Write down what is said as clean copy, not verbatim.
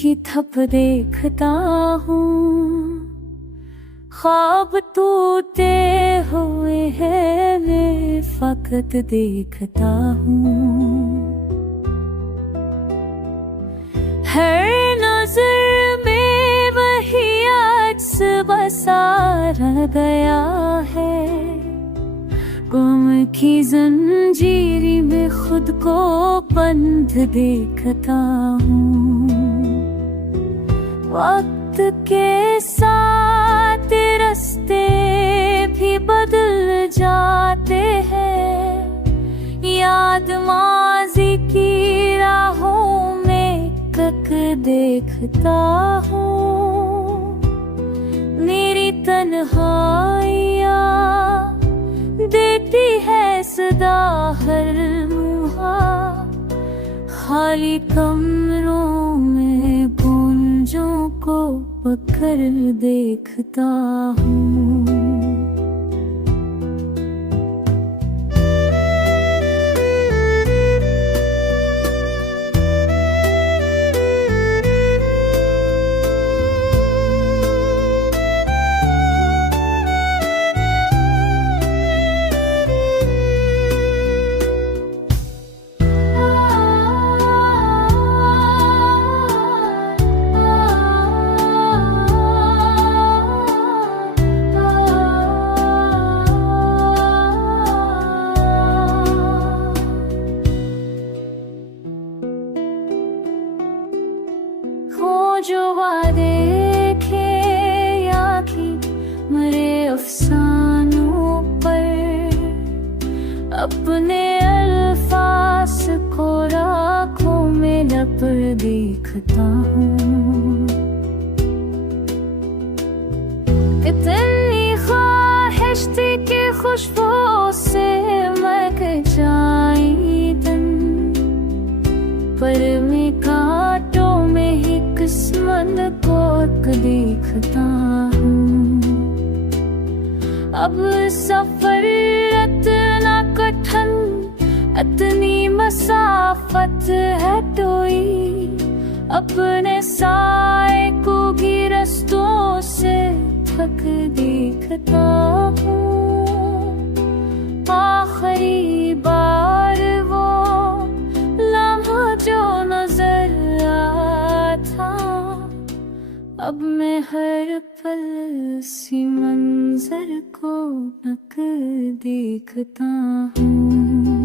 की थप देखता हूँ, ख्वाब टूटे हुए हैं मैं फकत देखता हूँ। हर नजर में वही अक्स बसा रह गया है, गुम की जंजीरी में खुद को बंद देखता हूँ। वक्त के साथ रास्ते भी बदल जाते हैं, याद माजी की राहों में कक देखता हूँ। मेरी तन्हाइयाँ देती है सदा हर मुहा, खाली कमरों में गूंजों को पकड़ देखता हूँ। जो वादे खे या की मरे अफसानों पर, अपने अल्फाज को राखों में लपेट देखता हूँ। इतनी ख्वाहिश थी कि खुशबू से महक जाए तन, पर मैं कांटों में ही किस्मत को देखता हूँ। अब सफर इतना कठिन, इतनी मसाफत है टोई, अपने साए को भी रस्तों से थक देखता हूँ। आखिरी बार वो लम्हा जो नजर आया था, अब मैं हर पल सी मंजर को नक देखता हूँ।